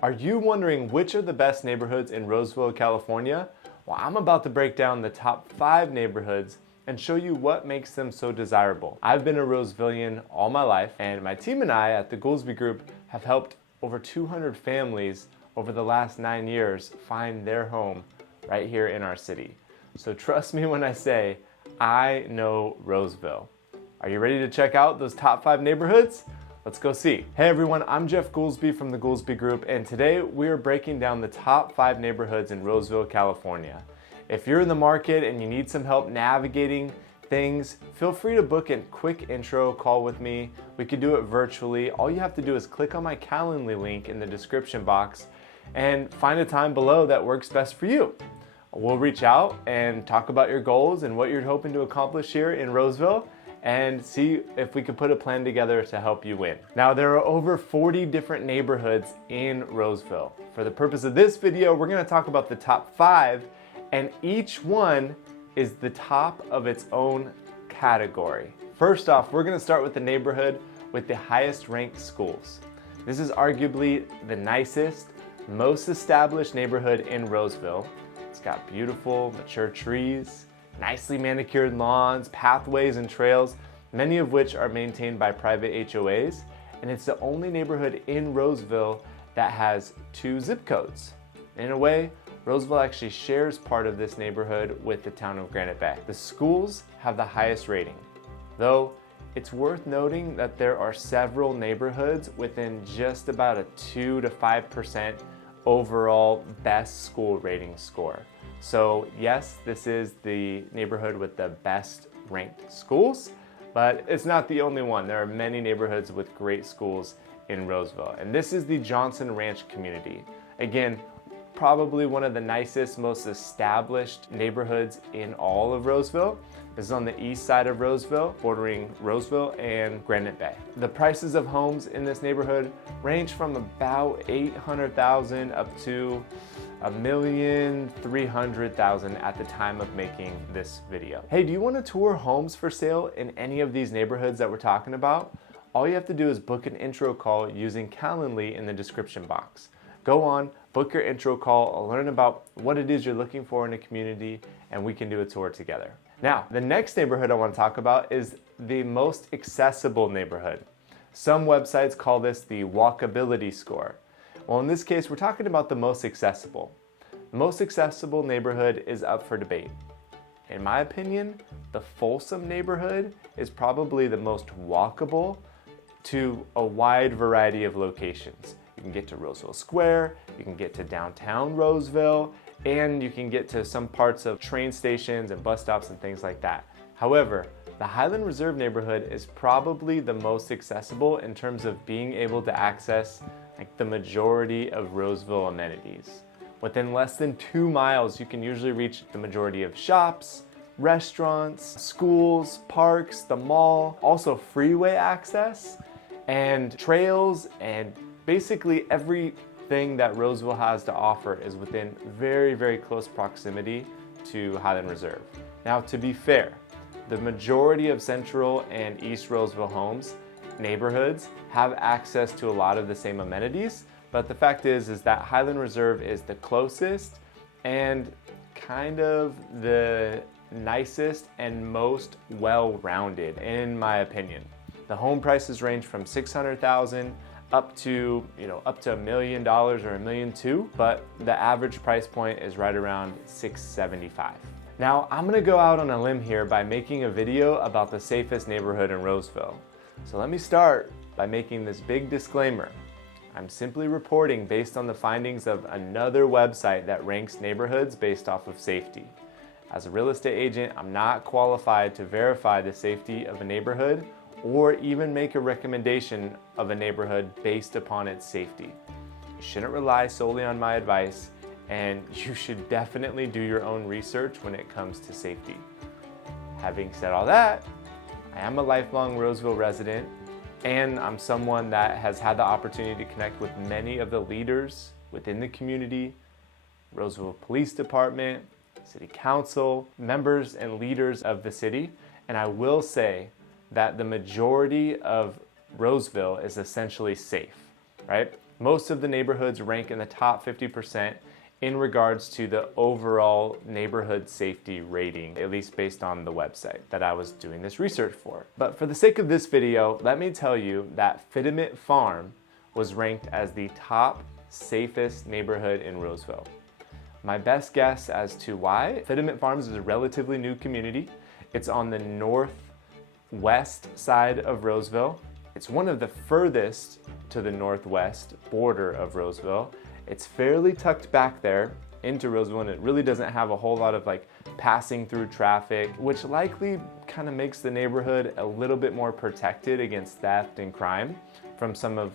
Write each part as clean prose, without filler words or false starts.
Are you wondering which are the best neighborhoods in Roseville, California? Well, I'm about to break down the top 5 neighborhoods and show you what makes them so desirable. I've been a Rosevillian all my life, and my team and I at the Goolsby Group have helped over 200 families over the last 9 years find their home right here in our city. So trust me when I say, I know Roseville. Are you ready to check out those top 5 neighborhoods? Let's go see. Hey everyone, I'm Jeff Goolsby from the Goolsby Group, and today we are breaking down the top 5 neighborhoods in Roseville, California. If you're in the market and you need some help navigating things, feel free to book a quick intro call with me. We could do it virtually. All you have to do is click on my Calendly link in the description box and find a time below that works best for you. We'll reach out and talk about your goals and what you're hoping to accomplish here in Roseville, and see if we could put a plan together to help you win. Now, there are over 40 different neighborhoods in Roseville. For the purpose of this video, we're gonna talk about the top 5, and each one is the top of its own category. First off, we're gonna start with the neighborhood with the highest ranked schools. This is arguably the nicest, most established neighborhood in Roseville. It's got beautiful, mature trees, nicely manicured lawns, pathways, and trails, many of which are maintained by private HOAs, and it's the only neighborhood in Roseville that has 2 zip codes. In a way, Roseville actually shares part of this neighborhood with the town of Granite Bay. The schools have the highest rating, though it's worth noting that there are several neighborhoods within just about a 2 to 5% overall best school rating score. So yes, this is the neighborhood with the best ranked schools, but it's not the only one. There are many neighborhoods with great schools in Roseville, and this is the Johnson Ranch community. Again, probably one of the nicest, most established neighborhoods in all of Roseville. This is on the east side of Roseville, bordering Roseville and Granite Bay. The prices of homes in this neighborhood range from about $800,000 up to $1,300,000 at the time of making this video. Hey, do you want to tour homes for sale in any of these neighborhoods that we're talking about? All you have to do is book an intro call using Calendly in the description box. Go on, book your intro call, learn about what it is you're looking for in a community, and we can do a tour together. Now, the next neighborhood I want to talk about is the most accessible neighborhood. Some websites call this the walkability score. Well, in this case, we're talking about the most accessible. The most accessible neighborhood is up for debate. In my opinion, the Folsom neighborhood is probably the most walkable to a wide variety of locations. You can get to Roseville Square, you can get to downtown Roseville, and you can get to some parts of train stations and bus stops and things like that. However, the Highland Reserve neighborhood is probably the most accessible in terms of being able to access the majority of Roseville amenities. Within less than 2 miles, you can usually reach the majority of shops, restaurants, schools, parks, the mall, also freeway access, and trails, and basically everything that Roseville has to offer is within very, very close proximity to Highland Reserve. Now, to be fair, the majority of Central and East Roseville homes neighborhoods have access to a lot of the same amenities, but the fact is that Highland Reserve is the closest and kind of the nicest and most well-rounded, in my opinion. The home prices range from $600,000 up to $1 million or $1.2 million, but the average price point is right around $675,000. Now, I'm gonna go out on a limb here by making a video about the safest neighborhood in Roseville. So let me start by making this big disclaimer. I'm simply reporting based on the findings of another website that ranks neighborhoods based off of safety. As a real estate agent, I'm not qualified to verify the safety of a neighborhood or even make a recommendation of a neighborhood based upon its safety. You shouldn't rely solely on my advice, and you should definitely do your own research when it comes to safety. Having said all that, I am a lifelong Roseville resident, and I'm someone that has had the opportunity to connect with many of the leaders within the community, Roseville Police Department, City Council, members and leaders of the city, and I will say that the majority of Roseville is essentially safe, right? Most of the neighborhoods rank in the top 50% in regards to the overall neighborhood safety rating, at least based on the website that I was doing this research for. But for the sake of this video, let me tell you that Fittiment Farm was ranked as the top safest neighborhood in Roseville. My best guess as to why: Fittiment Farms is a relatively new community. It's on the northwest side of Roseville. It's one of the furthest to the northwest border of Roseville. It's fairly tucked back there into Roseville, and it really doesn't have a whole lot of passing through traffic, which likely kind of makes the neighborhood a little bit more protected against theft and crime from some of,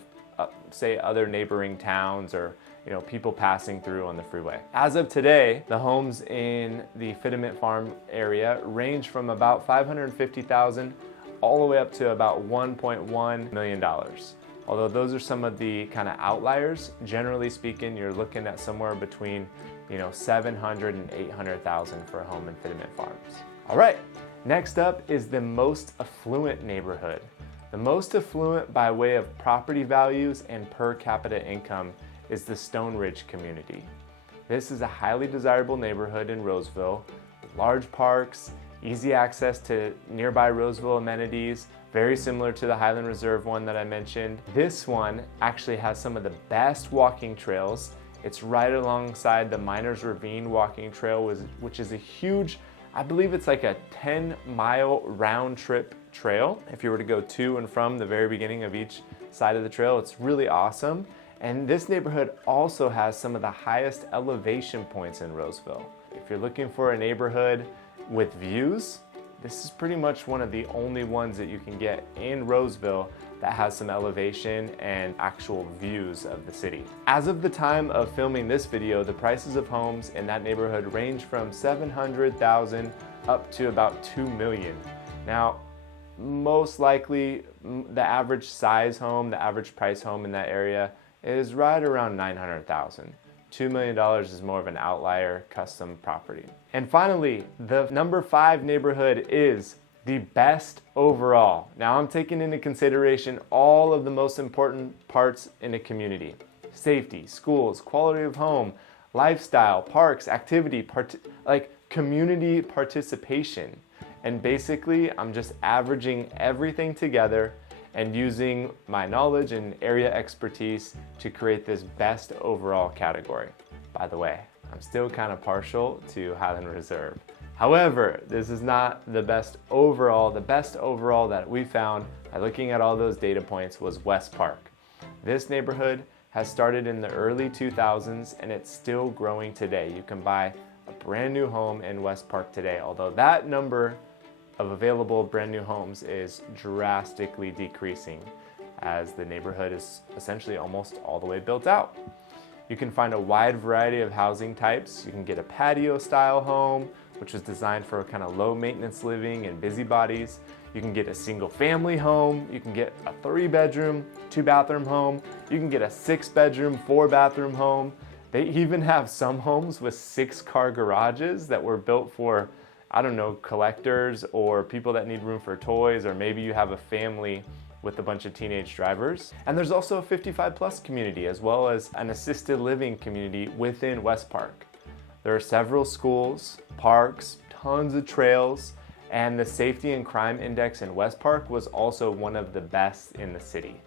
say, other neighboring towns or people passing through on the freeway. As of today, the homes in the Fittiment Farm area range from about $550,000 all the way up to about $1.1 million. Although those are some of the kind of outliers, generally speaking, you're looking at somewhere between $700,000 and $800,000 for a home in Fittiment Farms. All right, next up is the most affluent neighborhood. The most affluent by way of property values and per capita income is the Stone Ridge community. This is a highly desirable neighborhood in Roseville, with large parks, easy access to nearby Roseville amenities, very similar to the Highland Reserve one that I mentioned. This one actually has some of the best walking trails. It's right alongside the Miners Ravine walking trail, which is a huge, I believe it's like a 10-mile round trip trail. If you were to go to and from the very beginning of each side of the trail, it's really awesome. And this neighborhood also has some of the highest elevation points in Roseville. If you're looking for a neighborhood with views, this is pretty much one of the only ones that you can get in Roseville that has some elevation and actual views of the city. As of the time of filming this video, the prices of homes in that neighborhood range from $700,000 up to about $2 million. Now, most likely the average size home, the average price home in that area is right around $900,000. $2 million is more of an outlier custom property. And finally, the number 5 neighborhood is the best overall. Now I'm taking into consideration all of the most important parts in a community: safety, schools, quality of home, lifestyle, parks, activity, community participation. And basically, I'm just averaging everything together and using my knowledge and area expertise to create this best overall category. By the way, I'm still kind of partial to Highland Reserve. However, this is not the best overall. The best overall that we found by looking at all those data points was West Park. This neighborhood has started in the early 2000s and it's still growing today. You can buy a brand new home in West Park today, although that number of available brand new homes is drastically decreasing as the neighborhood is essentially almost all the way built out. You can find a wide variety of housing types. You can get a patio style home, which was designed for kind of low maintenance living and busybodies. You can get a single family home. You can get a 3-bedroom, 2-bathroom home. You can get a 6-bedroom, 4-bathroom home. They even have some homes with 6-car garages that were built for, I don't know, collectors or people that need room for toys, or maybe you have a family with a bunch of teenage drivers. And there's also a 55+ community, as well as an assisted living community within West Park. There are several schools, parks, tons of trails, and the safety and crime index in West Park was also one of the best in the city.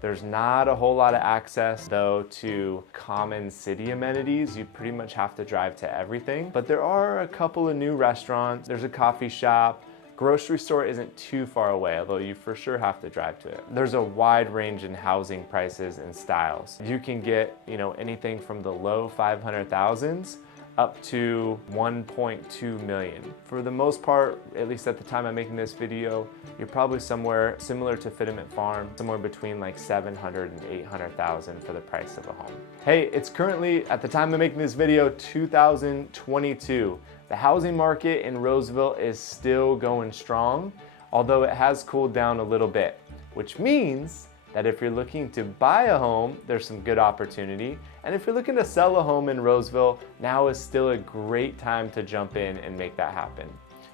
There's not a whole lot of access, though, to common city amenities. You pretty much have to drive to everything. But there are a couple of new restaurants. There's a coffee shop. Grocery store isn't too far away, although you for sure have to drive to it. There's a wide range in housing prices and styles. You can get, anything from the low 500,000s up to 1.2 million. For the most part, at least at the time I'm making this video, you're probably somewhere similar to Fittiment Farm, somewhere between like 700 and 800,000 for the price of a home. Hey, it's currently, at the time of making this video, 2022. The housing market in Roseville is still going strong, although it has cooled down a little bit, which means that if you're looking to buy a home, there's some good opportunity. And if you're looking to sell a home in Roseville, now is still a great time to jump in and make that happen.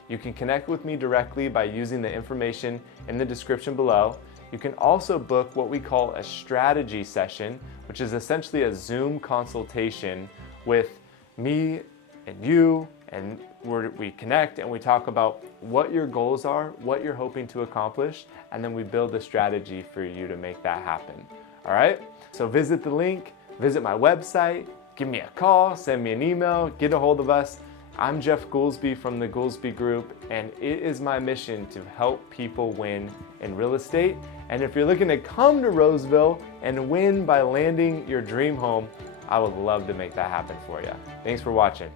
You can connect with me directly by using the information in the description below. You can also book what we call a strategy session, which is essentially a Zoom consultation with me and you, and we connect and we talk about what your goals are, what you're hoping to accomplish, and then we build a strategy for you to make that happen. All right? So visit the link, visit my website, give me a call, send me an email, get a hold of us. I'm Jeff Goolsby from the Goolsby Group, and it is my mission to help people win in real estate. And if you're looking to come to Roseville and win by landing your dream home, I would love to make that happen for you. Thanks for watching.